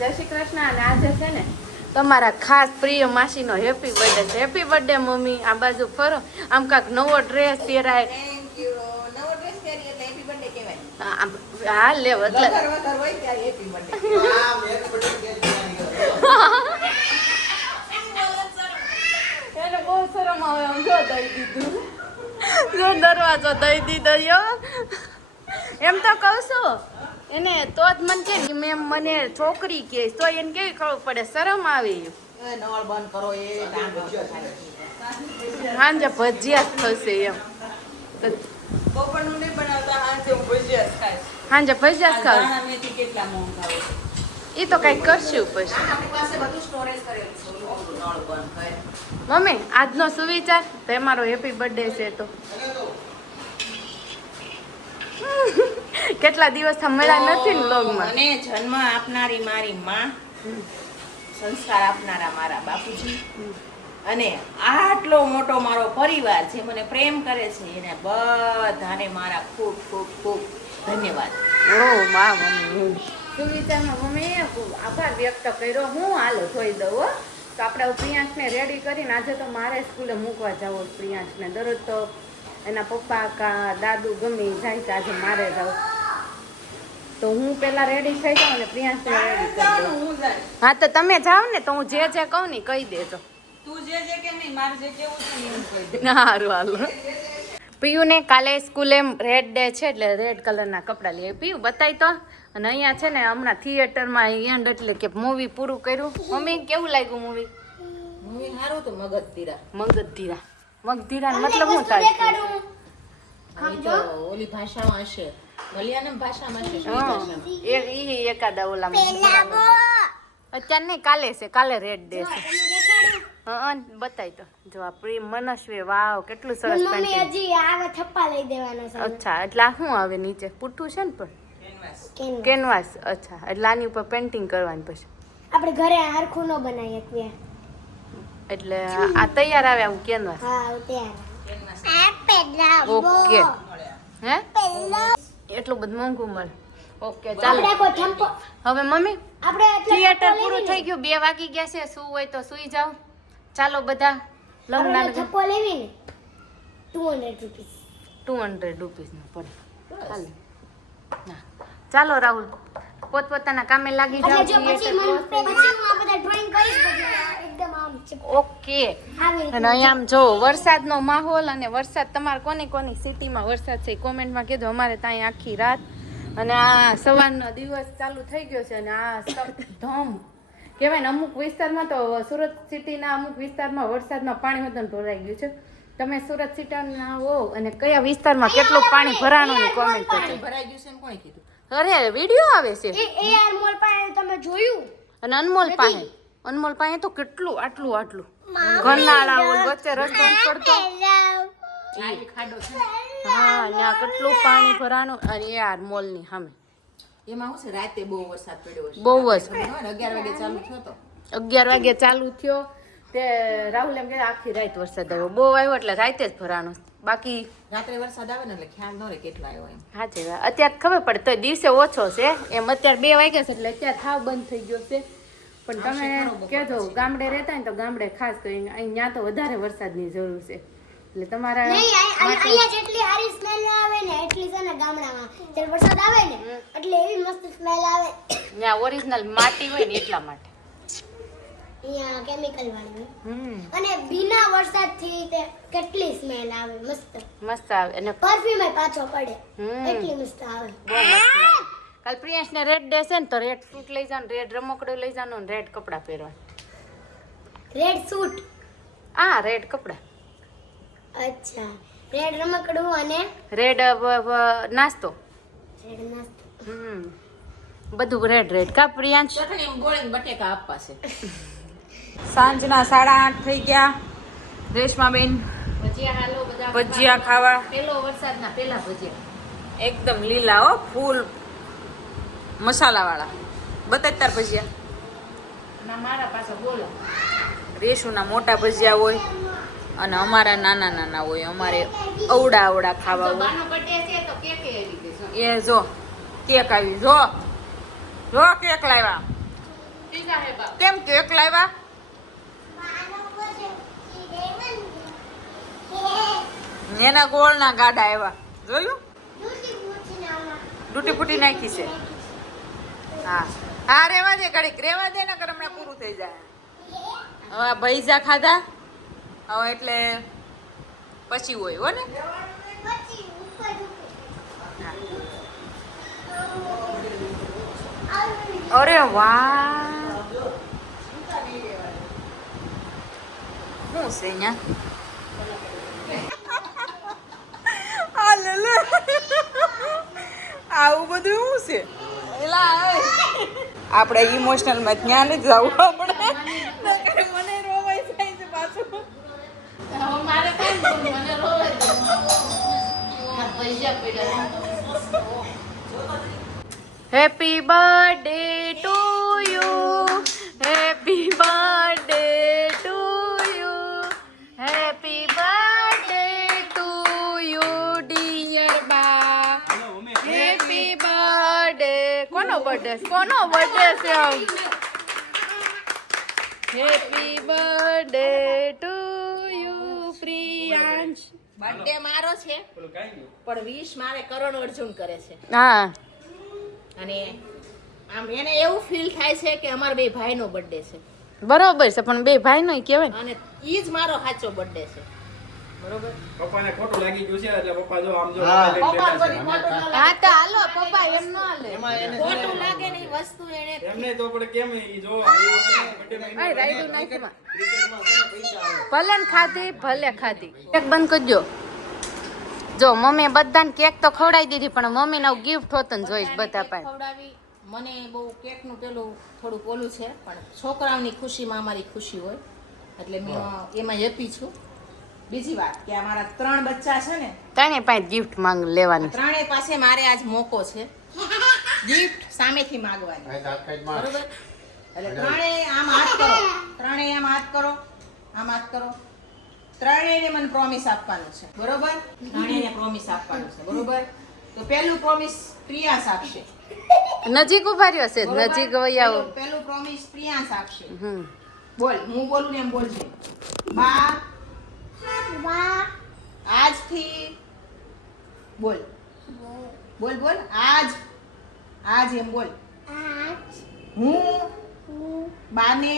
જય શ્રી કૃષ્ણ. અને આજે છે ને તમારા ખાસ પ્રિય માસીનો હેપી બર્થડે છે. હેપી બર્થડે મમ્મી. આ બાજુ ફરો, આમ કાંક નવો ડ્રેસ પહેરાય. Thank you. નવો ડ્રેસ પહેરી એટલે હેપી બર્થડે કહેવાય. હા લે એટલે વગર હોય ત્યારે હેપી બર્થડે. એને બહુ શરમ આવે. આમ જો દઈ દીધું, જો દરવાજો દઈ દીધો. યો એમ તો કહું છું એને, તો જ મને કે મેમ મને છોકરી કે તો એને કેવી ખબર પડે, શરમ આવે. નળ બંધ કરો એ સાંજે ભજીયા જ થશે એમ. બપોરનું નહીં બનાવતા, સાંજે હું ભજીયા જ ખાઈશ. સાંજે ભજીયા જ ખાવ. દાણા મેથી કેટલા મોંઘા હોય. એ તો કઈ કરશું પછી. આપણી પાસે બધું સ્ટોરેજ કરેલું છે. નળ બંધ કરે. મમ્મી આજનો સુવિચાર તમારો હેપી બર્થડે છે તો કેટલા દિવસ મળ્યા નથી ને લોગમાં. અને જન્મ આપનારી મારી માં, સંસ્કાર આપનારા મારા બાપુજી, અને આટલો મોટો મારો પરિવાર જે મને પ્રેમ કરે છે એને બધાને મારા ખૂબ ખૂબ ખૂબ ધન્યવાદ. ઓ મા મમ્મી સુવિચારમાં મમ્મી આભાર વ્યક્ત કર્યો. હું હાલો જોઈ દઉં હો. તો આપણે પ્રિયાંશને રેડી કરીને આજે તો મારે સ્કૂલે મૂકવા જવો. પ્રિયાંશને દરરોજ તો એના પપ્પા કા દાદુ ગમે જાય છે, આજે મારે જાવ. તો હું પેલા રેડી થઈ જાઉં ને પ્રિયાંશને રેડી કરી દઉં. હા તો તમે જાઓ ને તો હું જે કહું ને કહી દેજો. તું જે કે નહીં, મારે જે કેવું છે એવું કહી દે. સારું હાલો. પિયુને કાલે સ્કૂલે રેડ ડે છે એટલે રેડ કલરના કપડાં લઈ આવી. પિયુ બતાવી તો. અને અહીંયા છે ને હમણાં થિયેટરમાં એન્ડ એટલે કે મૂવી પૂરું કર્યું. મમ્મી કેવું લાગ્યું મૂવી? મૂવી સારું તો મગધીરા. મગધીરા. મગધીરા મતલબ શું થાય? તો ઓલી ભાષામાં હશે, મલયાલમ ભાષામાં હશે. એકાદા ઓલામાં અત્યારે નહીં, કાલે છે. કાલે રેડ ડે છે. હા બતાવી તો. જો આ પ્રેમ મનસ્વી. વાવ કેટલું સરસ પેન્ટિંગ. હજી આવે થપ્પા લઈ દેવાનો છે. અચ્છા એટલે આ શું આવે નીચે? પૂઠું છે ને પણ કેનવાસ. અચ્છા એટલે આની ઉપર પેન્ટિંગ કરવાની પછી આપણે ઘરે હરખું ન બનાવી શકીએ એટલે આ તૈયાર આવે આવું કેનવાસ. હા ત્યાં ઓકે. હે એટલું બધું મોંઘું મળે? ઓકે ચાલો. હવે મમ્મી થિયેટર પૂરું થઈ ગયું, 2 વાગી ગયા છે. શું હોય તો સુઈ જાવ. ચાલો બધા લંગડા થપ્પો લેવી ને 200 રૂપીસ નો પડે. ચાલો રાહુલ પોતપોતાના કામે લાગી જાવ. ઓકે. અને અહીંયા આમ જો વરસાદનો માહોલ. અને વરસાદ તમારે કોની સિટીમાં વરસાદ છે કોમેન્ટમાં કહેજો. અમારે ત્યાં આખી રાત અને આ સવારનો દિવસ ચાલુ થઈ ગયો છે. અને આ ધમ કહેવાય ને, અમુક વિસ્તારમાં તો સુરત સિટીના અમુક વિસ્તારમાં વરસાદમાં પાણી વધુ ભરાઈ ગયું છે. તમે સુરત સિટીના હો અને કયા વિસ્તારમાં કેટલું પાણી ભરાણું ની કોમેન્ટ કરજો. ભરાઈ ગયું છે એમ કોણે કીધું? અરે વિડિયો આવે છે. એઆર મોલ પાસે તમે જોયું? અને અનમોલ પાસે તો કેટલું આટલું ઘરનાળા ઓલ વચ્ચે રસ્તો પડતો. હા ત્યાં કેટલું પાણી ભરાણું. અને યાર મોલ ની સામે એમાં શું છે, રાતે બહુ વરસાદ પડ્યો છે. બહુ જ 11 વાગે ચાલુ થયો તો. 11 વાગે ચાલુ થયો તે રાહુલ એમ કે આખી રાત વરસાદ આવ્યો. બહુ આવ્યો એટલે રાતે જ ભરાણો. બાકી રાત્રે વરસાદ આવે ને એટલે ખ્યાલ ન રહે કેટલા આવ્યો એમ. સાચી વાત. અત્યારે ખબર પડે તો દિવસે ઓછો છે એમ. અત્યારે 2 વાગ્યા છે એટલે અત્યારે થાવ બંધ થઈ ગયો છે. પણ તમે કહેજો ગામડે રહેતા ને તો ગામડે ખાસ કરીને અહીંયા તો વધારે વરસાદની જરૂર છે. એટલે તમારા અહીંયા જેટલી સારી સ્મેલ આવે ને એટલી છે ને ગામડામાં જ્યારે વરસાદ આવે ને એટલે એવી મસ્ત સ્મેલ આવે. ત્યાં ઓરિજિનલ માટી હોય ને એટલા માટે. અહીંયા કેમિકલ વાળી અને બિના વરસાદથી તે કેટલી સ્મેલ આવે. મસ્ત આવે. અને પરફ્યુમ પાછો પડે એટલી મસ્ત આવે. બહુ મસ્ત. કાલ પ્રિયાંશ ને રેડ ડે છે ને તો રેડ સૂટ લઈ જાવ, રેડ રમકડું લઈ જાવ ને રેડ કપડા પહેરવા. Red suit? હા રેડ કપડા. અચ્છા રેડ રમકડું અને રેડ નાસ્તો. રેડ નાસ્તો. બધું રેડ કા પ્રિયાંશ? ચટણી ગોળીને બટેકા આપવા છે. સાંજના 8:30 થઈ ગયા. રેશમાબેન ભજીયા ખાવા. પેલો વરસાદના પેલા ભજીયા એકદમ લીલા હો, ફૂલ મસાલા વાળા. બતાય તાર ભજીયા ના મારા પાસે બોલો. રેશુના મોટા ભજીયા હોય અને અમારા નાના હોય. અમારે અવડા ખાવા હોય. એ જો કેક આવી. જો કેક લાવ્યા. કેમ કેક લાવ્યા? એના ગોળના ગાડા આવ્યા, જોયું? ડૂટી ફૂટી નાખી છે. હા હા, રેવા દે ઘડીક, રેવા દે ને, હમણાં પૂરું થઈ જાય. હવે આ ભૈજા ખાધા હવે એટલે પછી હોય હો ને. અરે વાહ, શું છે અહીંયા? આ લે લે, આવું બધું શું છે? એલા આપણે ઇમોશનલ માં ત્યાં નથી જવું, આપણે મને રોવાઈ જાય છે પાછું. Happy birthday to you, happy birthday to you, happy birthday to you dear બા, હેપી બર્થડે. કોનો બર્થડે છે? Happy birthday to you Priyansh. Birthday મારો છે પણ વિશ મારે કરણ અર્જુન કરે છે. હા, અને આમ એને એવું ફીલ થાય છે કે અમારા બે ભાઈનો બર્થડે છે. બરોબર છે, પણ બે ભાઈ નો કહેવાય ને. અને ઈ જ મારો સાચો બર્થડે છે. બરોબર. પપ્પાને ખોટું લાગી ગયું છે એટલે પપ્પા જો આમ જો હા તો હાલો પપ્પા, એમ ન હાલે. ખોટું લાગે ને ઈ વસ્તુ એને એમને તો આપણે કેમ ઈ જો આય રાઈડું નાખીમાં. ભલે ને ખાધી, ભલે ખાધી. કેક બંધ કરજો. જો મમ્મી બધાને કેક તો ખવડાવી દીધી, પણ મમ્મી નો ગિફ્ટ હોત ને જોઈશ બધા પાસે. ખવડાવી. મને બહુ કેકનું પેલું થોડુંક ઓલું છે, પણ છોકરાઓની ખુશીમાં અમારી ખુશી હોય એટલે મેં એમાં હેપી છું. બીજી વાત કે અમારા 3 બચ્ચા છે ને, તાણે પાસે ગિફ્ટ માંગ લેવાની. ત્રણેય પાસે મારે આજ મોકો છે ગિફ્ટ સામેથી માંગવાની. બરોબર? એટલે ત્રણેય આમ હાથ કરો, ત્રણેય આમ હાથ કરો, આમ હાથ કરો. ત્રણેયને મને પ્રોમિસ આપવાનું છે. બરોબર? ત્રણેયને પ્રોમિસ આપવાનું છે. બરોબર? તો પહેલું પ્રોમિસ પ્રિયાસ આપશે. નજીક ઉભા રહ્યો છે, બરોબર? નજીક વયા. પહેલું પ્રોમિસ પ્રિયાસ આપશે. હમ. બોલ, હું બોલું ને એમ બોલજે. બા આજથી બોલ, બોલ બોલ, આજ એમ બોલ. હું બાને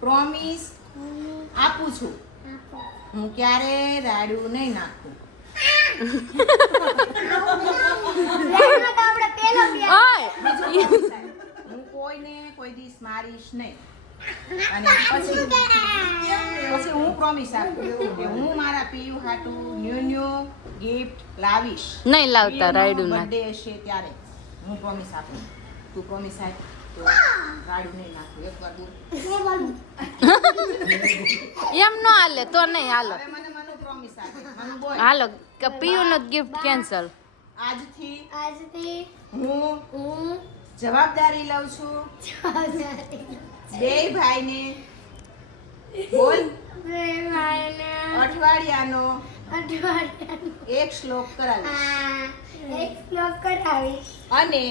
પ્રોમિસ આપું છું હું ક્યારે રાડું નહીં નાખું. હું કોઈને કોઈ દિવસ મારીશ નહીં. અને પછી હું પ્રોમિસ આપું કે હું મારા પીયુ હાટુ ન્યુ ગિફ્ટ લાવીશ. નહીં લાવતા રાયડું ના. બર્થડે હશે ત્યારે હું પ્રોમિસ આપું. તું પ્રોમિસ આપ તો રાડું નહીં નાખું. એકવાર બોલ. એમ નો હાલે તો નહીં હાલો. હવે મને પ્રોમિસ આપ. મને બોલ. હાલો કે પીયુ નો ગિફ્ટ કેન્સલ. આજથી હું જવાબદારી લઉં છું બે ભાઈને બોલ અઠવાડિયાનો એક શ્લોક કરાવીશ. અને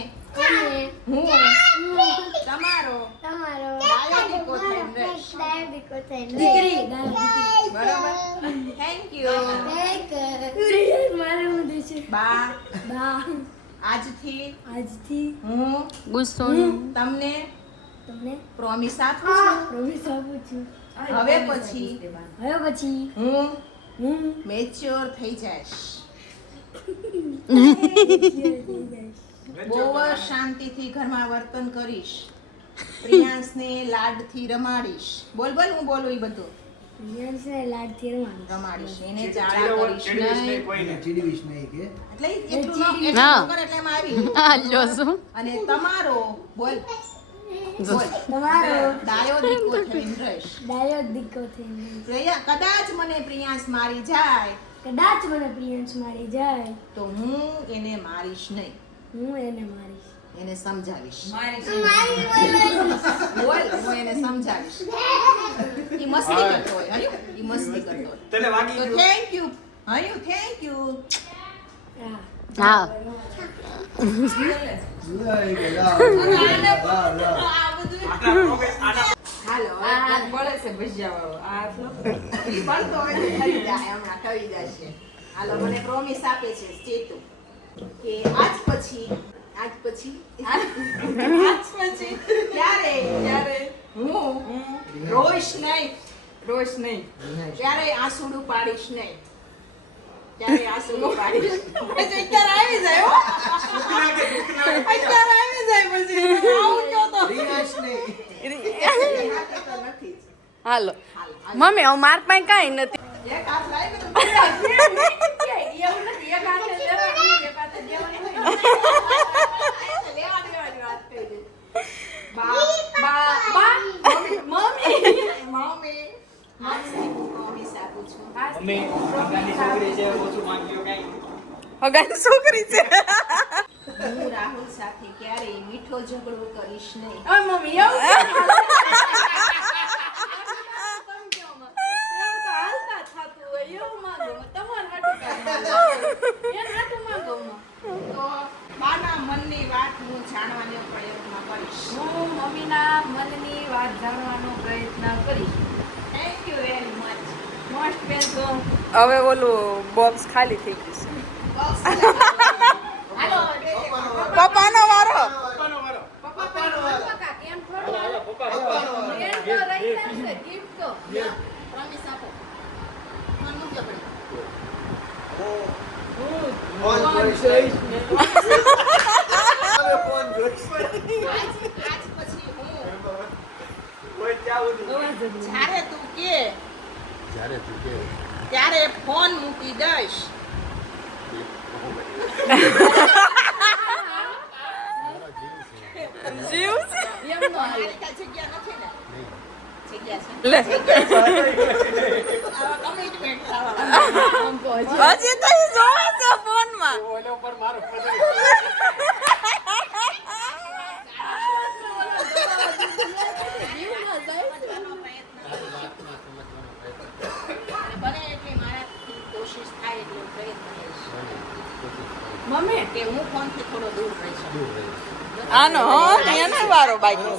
હું તમારો ડાયો દીકરો થઈને રહીશ. બરોબર? થેન્ક યુ બા. આજથી હું ગુસ્સો તમને પ્રોમિસ આપું છું હવે પછી હું મેચ્યોર થઈ જઈશ. બહુ જ શાંતિથી ઘરમાં વર્તન કરીશ. પ્રિયાંશને લાડથી રમાડીશ. બોલ બોલ, હું બોલું એ બધું રમાડીશ. એને ચાળા કરીશ નહીં. ચીડવીશ નહીં કે એટલે એટલું ન કરે એટલે એમાં આવી. હાલો શું અને તમારો બોલ ડાયો દીકરો થઈને રહીશ. કદાચ મને પ્રિયાંશ મારી જાય તો હું એને મારીશ નહીં. એને સમજાવીશ. બોલ, હું એને સમજાવીશ. ઈ મસ્તી કરતો હોય. ઈ મસ્તી કરતો હોય. તને વાગી તો ગયું થેન્ક યુ. Thank you. હા આ બધું હાલો આ હાથ બળે છે ભજીયા વાળો આ હાથ નો. ઈ બળતો હોય તો થઈ જાય, હમણાં થઈ જશે. હાલો મને પ્રોમિસ આપે છે ચેતુ કે આજ પછી ત્યારે હું રોઈશ નહીં, રોજ નહીં. ત્યારે આંસુડું પાડીશ નહીં, ત્યારે આંસુડું પાડીશ. પછી અત્યારે આવી જાય હો. અત્યારે આવી જાય પછી આવું કયો તો રિયાશ નહીં. હાથે તો નથી જ. હાલો હાલ, હાલ. મમ્મી હવે માર પાસે કાંઈ નથી. એક હાથ લાવી દો. એવું નથી એક હાથે લેવાનું, એક હાથે દેવાનું હોય. લેવા દેવાની વાત કરી દે. બા મમ્મી મમ્મી પ્રોમિસ આપું છું. મમ્મી કાકાની છોકરી છે ઓછું માંગ્યો કઈ. હગાની છોકરી છે. હું રાહુલ સાથે ક્યારેય મીઠો ઝઘડો કરીશ નહીં. હવે મમ્મી એવું છે? તો બાના મનની વાત હું જાણવાનો પ્રયત્ન કરીશ. હું મમ્મીના મનની વાત જાણવાનો પ્રયત્ન કરીશ. Thank you very much. Most welcome. હવે ઓલું બોક્સ ખાલી થઈ ગયું છે. હાલો પપ્પાનો વારો. પપ્પાનો વારો. પપ્પાનો વારો. કેમ થોડું હાલો, પપ્પા. બેન તો રહી જશે, gift તો. પ્રોમિસ આપો. મન મૂક્યો પડે. ફોન જોઈશ. હવે ફોન જોઈશ. આજ પછી હું કોઈ ત્યાં સુધી. જ્યારે તું કે ત્યારે ફોન મૂકી દઈશ. જીવ છે. એમનો મારી કાંઈ જગ્યા નથી ને? જગ્યા છે. લે આવા commitment થવા. હજી તો ઈ જોવે છે ફોનમાં. ઓલે ઉપર મારો પકડી. સમજવાનો પ્રયત્ન કરીશ. અને બને એટલી મારાથી કોશિશ થાય એટલો પ્રયત્ન કરીશ મમ્મી કે હું ફોનથી થોડો દૂર રહી શકું. આનો હો એને વારો બાકી.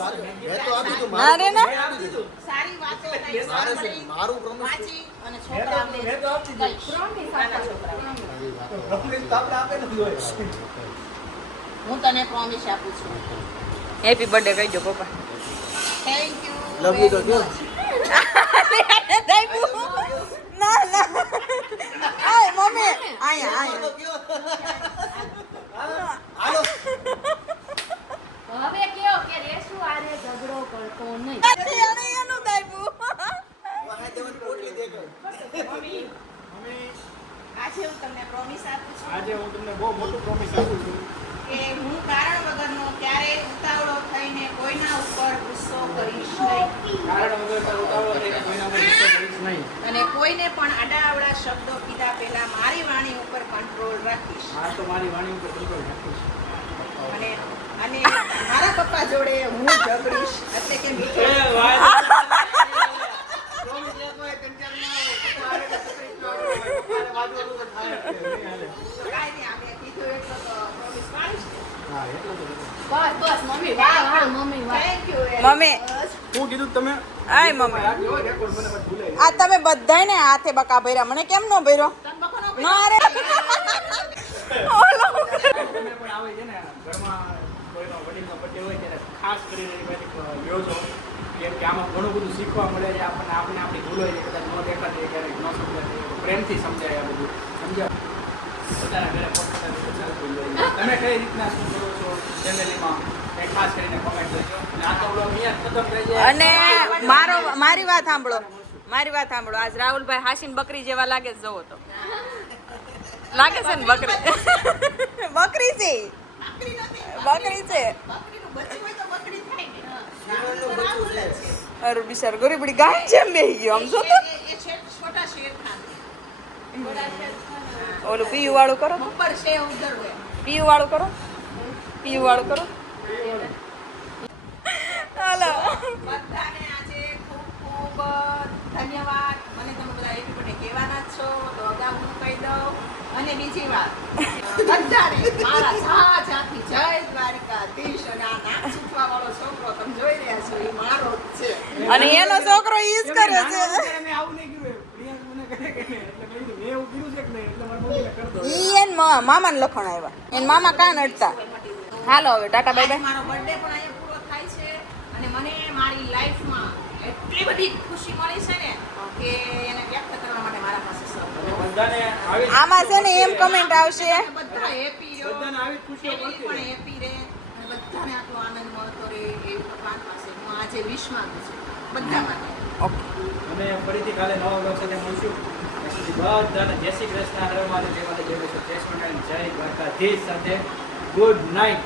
ના રે ના. સારી વાતો કંઈ સાંભળી, વાંચી અને છોકરાઓને મેં તો આપી દીધું. કહીશ. નાના છોકરાઓને. પ્રોમિસ તો આપણે આપેલું જ હોય. હું તને પ્રોમિસ આપું છું. હેપી બર્થડે કહીજો પપ્પા. થેન્ક યુ Love you તો very કયો? much. ના ના. આય મમ્મી આયા આયા. હાલો. હવે કયો કે રેસુ આરે ઝઘડો કરતો નહીં. એને એનું દાયબું. વાહે દેવાની પોટલી દેખાય. મમ્મી, આજે હું તમને પ્રોમિસ આપું છું આજે હું તમને બહુ મોટું પ્રોમિસ આપું છું કે હું કારણ વગરનો ક્યારેય ઉતાવળો થઈને કોઈના ઉપર ગુસ્સો કરીશ નહીં કારણ વગર ઉતાવળો થઈને કોઈના પર ગુસ્સો કરીશ નહીં. અને કોઈને પણ આડાઅવળા શબ્દો કીધા પહેલા મારી વાણી ઉપર કંટ્રોલ રાખીશ આ તો મારી વાણી ઉપર કંટ્રોલ રાખીશ. અને અને મારા પપ્પા જોડે હું ઝઘડીશ એટલે કે મીઠો પ્રોમિસ યાદ હોય કંટાળ ના આવે. પપ્પા હારે તો તકલીફ ના આવે. પપ્પાને વાંચવાનું તો થાય જ છે. નહીં હાલે. કાંઈ નહીં, આપણે કીધું એટલો તો પ્રોમિસ પાડીશ. હા, એટલું તો. બસ બસ મમ્મી વાહ વાહ મમ્મી વાહ. Thank you mummy. શું કીધું તમે? આય મમ્મી. આ જો રેકોર્ડ મને પછી ભૂલાઈ આ તમે બધાયને હાથે બકા ભર્યા મને કેમ નો ભર્યો? ના રે. ઓલો. તમે પણ આવે છે ને ઘરમાં કોઈનો વડીલનો બર્થડે હોય ત્યારે ખાસ કરીને એની પાસે લ્યો છો કેમ કે આમાં ઘણું બધું શીખવા મળે છે આપણને આપણી ભૂલો છે કદાચ ન દેખાતી ક્યારેક ન સમજાતી પ્રેમથી સમજાય આ બધું સમજાય પોતાના ઘરે પોતાના રીતે ચાલતું હોય તમે કઈ રીતના શું કરો છો ફેમિલીમાં કંઈ ખાસ કરીને કોમેન્ટ કરજો અને આ તો બ્લોગ અહીંયા જ ખતમ થઈ જાય અને મારી વાત સાંભળો. મારી વાત સાંભળો. આજ રાહુલભાઈ હાસીન બકરી જેવા લાગે છે જોવો તો. લાગે છે ને બકરી. બકરી છે. બકરી છે. બકરીનું બચ્ચું હોય તો બકરી થાય ને. શિયાળનું બચ્ચું છે. અરે બિચાર ગરીબડી ગાય જેમ બેહી ગયો આમ જો તો. એ છોટા શેર ખાન ઓલું પીયું વાળું કરો. ઉપર છે ઉધર હોય પીયું વાળું કરો. પીયું વાળું કરો. હાલો. બધાને આજે ખૂબ ખૂબ ધન્યવાદ. મને તમે બધા હેપી બર્થડે કહેવાના જ છો તો અગાઉ હું કહી દઉં. અને બીજી વાત બધાને મારા જાથી જય દ્વારિકાધીશ. અને આ નાક સૂકવા વાળો છોકરો તમે જોઈ રહ્યા છો એ અને એનો છોકરો ઈ જ કરે છે મેં આવું નહીં કર્યું પ્રિયાંક મને કહે કે નહીં. એટલે મેં કીધું મેં એવું કર્યું છે કે નહીં એટલે મારા મમ્મીને કરતો ઈ એન મામાને લખણ આવ્યા એન મામા કાન અડતા હાલો હવે ટાટા બાય બાય મારો બર્થડે પણ અહીંયા પૂરો થાય છે અને મને મારી લાઈફમાં એટલી બધી ખુશી મળી છે ને કે એને વ્યક્ત કરવા માટે મારા પાસે શબ્દ અને બધાને આવી આમાં છે ને એમ કમેન્ટ આવશે બધા હેપી રહો બધાને આવી જ ખુશીઓ family મળતી પણ હેપી રહે અને બધાને આટલો આનંદ મળતો રહે એવી ભગવાન પાસે હું આજે વિશ માંગુ છું બધા માટે ઓકે અને ફરીથી કાલે નવા બ્લોગ સાથે મળશું ત્યાં સુધી બધાને જય શ્રી કૃષ્ણ હર મહાદેવ જય માતા જય વિશ્વ જય સ્વામિનારાયણ જય દ્વારકાધીશ સાથે ગુડ નાઇટ